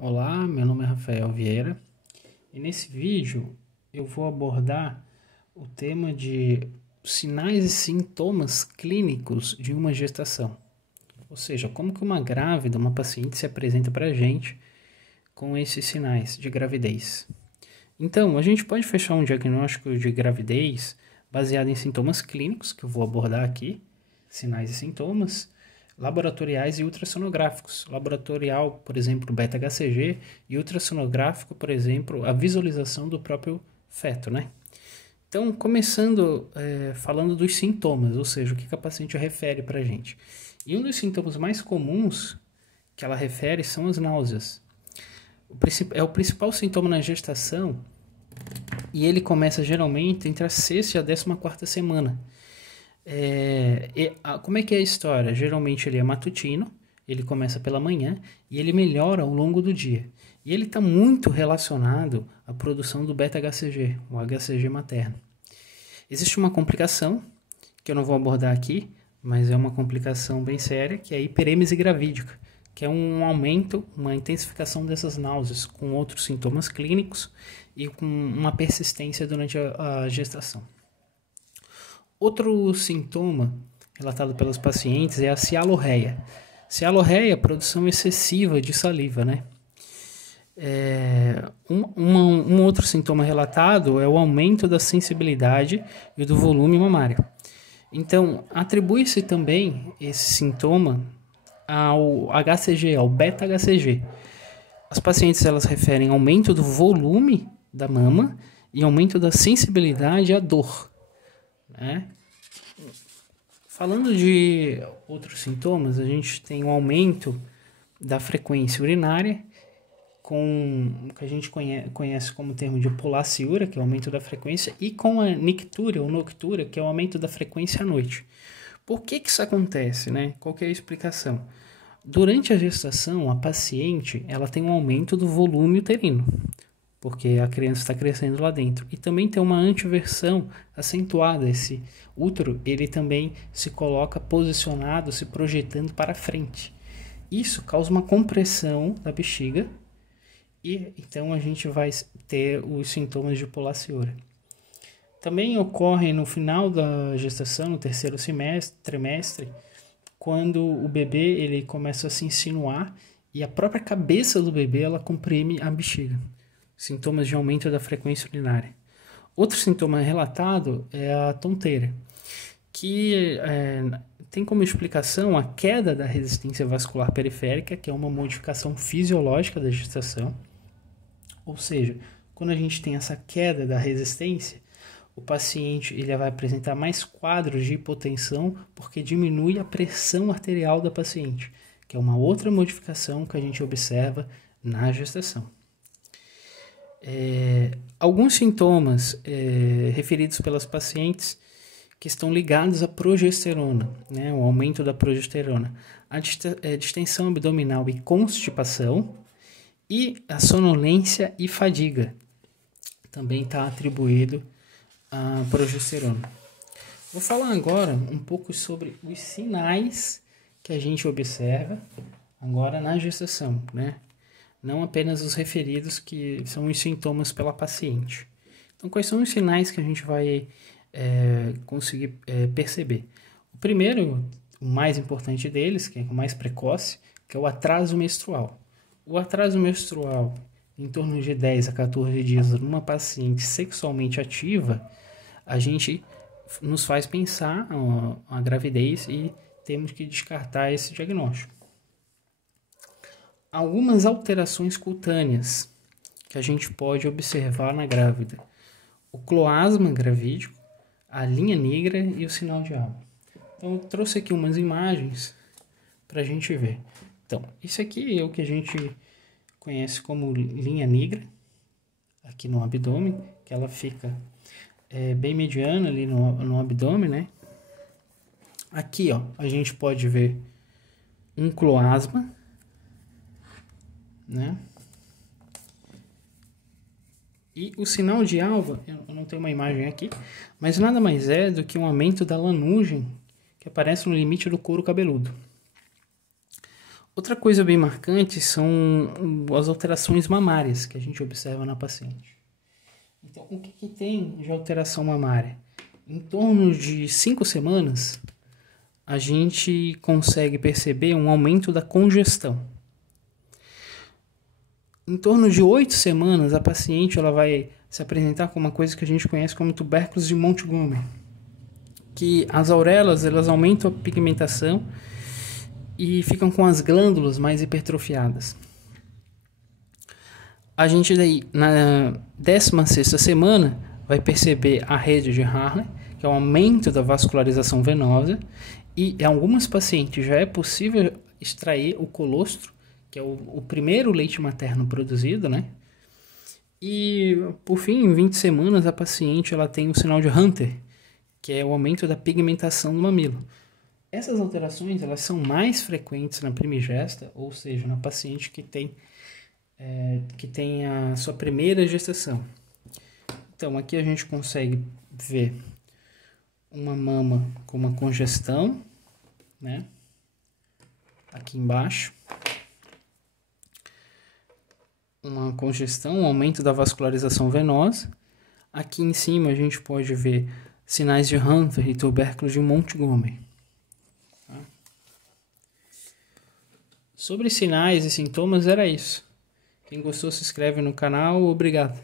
Olá, meu nome é Rafael Vieira e nesse vídeo eu vou abordar o tema de sinais e sintomas clínicos de uma gestação. Ou seja, como que uma grávida, uma paciente se apresenta para a gente com esses sinais de gravidez. Então, a gente pode fechar um diagnóstico de gravidez baseado em sintomas clínicos, que eu vou abordar aqui, sinais e sintomas, laboratoriais e ultrassonográficos. Laboratorial, por exemplo, beta-HCG, e ultrassonográfico, por exemplo, a visualização do próprio feto, né? Então, começando falando dos sintomas, ou seja, o que a paciente refere para a gente. E um dos sintomas mais comuns que ela refere são as náuseas. É o principal sintoma na gestação e ele começa geralmente entre a sexta e a 14ª semana. Como é que é a história? Geralmente ele é matutino, ele começa pela manhã e ele melhora ao longo do dia. E ele está muito relacionado à produção do beta-HCG, o HCG materno. Existe uma complicação, que eu não vou abordar aqui, mas é uma complicação bem séria, que é a hiperêmese gravídica, que é um aumento, uma intensificação dessas náuseas, com outros sintomas clínicos e com uma persistência durante a gestação. Outro sintoma relatado pelos pacientes é a cialorreia. Cialorreia é a produção excessiva de saliva, né? Um outro sintoma relatado é o aumento da sensibilidade e do volume mamário. Então, atribui-se também esse sintoma ao HCG, ao beta-HCG. As pacientes elas referem aumento do volume da mama e aumento da sensibilidade à dor, né? Falando de outros sintomas, a gente tem um aumento da frequência urinária, com o que a gente conhece como termo de polaciúria, que é o aumento da frequência, e com a nictúria ou noctúria, que é o aumento da frequência à noite. Por que isso acontece, né? Qual que é a explicação? Durante a gestação, a paciente ela tem um aumento do volume uterino, porque a criança está crescendo lá dentro. E também tem uma antiversão acentuada. Esse útero, ele também se coloca posicionado, se projetando para frente. Isso causa uma compressão da bexiga e então a gente vai ter os sintomas de polaciúria. Também ocorre no final da gestação, no terceiro trimestre, quando o bebê ele começa a se insinuar e a própria cabeça do bebê ela comprime a bexiga. Sintomas de aumento da frequência urinária. Outro sintoma relatado é a tonteira, que tem como explicação a queda da resistência vascular periférica, que é uma modificação fisiológica da gestação. Ou seja, quando a gente tem essa queda da resistência, o paciente ele vai apresentar mais quadros de hipotensão porque diminui a pressão arterial da paciente, que é uma outra modificação que a gente observa na gestação. Alguns sintomas referidos pelas pacientes que estão ligados à progesterona, né, o aumento da progesterona, a distensão abdominal e constipação e a sonolência e fadiga também está atribuído à progesterona. Vou falar agora um pouco sobre os sinais que a gente observa agora na gestação, né? Não apenas os referidos que são os sintomas pela paciente. Então, quais são os sinais que a gente vai conseguir perceber? O primeiro, o mais importante deles, que é o mais precoce, que é o atraso menstrual. O atraso menstrual, em torno de 10 a 14 dias numa paciente sexualmente ativa, a gente nos faz pensar a gravidez e temos que descartar esse diagnóstico. Algumas alterações cutâneas que a gente pode observar na grávida. O cloasma gravídico, a linha negra e o sinal de alva. Então, eu trouxe aqui umas imagens para a gente ver. Então, isso aqui é o que a gente conhece como linha negra, aqui no abdômen, que ela fica bem mediana ali no abdômen, né? Aqui, ó, a gente pode ver um cloasma, né? E o sinal de alva, eu não tenho uma imagem aqui, mas nada mais é do que um aumento da lanugem que aparece no limite do couro cabeludo. Outra coisa bem marcante são as alterações mamárias que a gente observa na paciente. Então, o que tem de alteração mamária? Em torno de 5 semanas, a gente consegue perceber um aumento da congestão. Em torno de 8 semanas, a paciente ela vai se apresentar com uma coisa que a gente conhece como tubérculos de Montgomery, que as auréolas elas aumentam a pigmentação e ficam com as glândulas mais hipertrofiadas. A gente daí, na 16ª semana, vai perceber a rede de Hartley, que é o aumento da vascularização venosa, e em algumas pacientes já é possível extrair o colostro, que é o primeiro leite materno produzido, né? E, por fim, em 20 semanas, a paciente ela tem o sinal de Hunter, que é o aumento da pigmentação do mamilo. Essas alterações elas são mais frequentes na primigesta, ou seja, na paciente que tem a sua primeira gestação. Então, aqui a gente consegue ver uma mama com uma congestão, né? Aqui embaixo. Uma congestão, um aumento da vascularização venosa. Aqui em cima a gente pode ver sinais de Hunter e tubérculo de Montgomery. Tá? Sobre sinais e sintomas era isso. Quem gostou se inscreve no canal. Obrigado.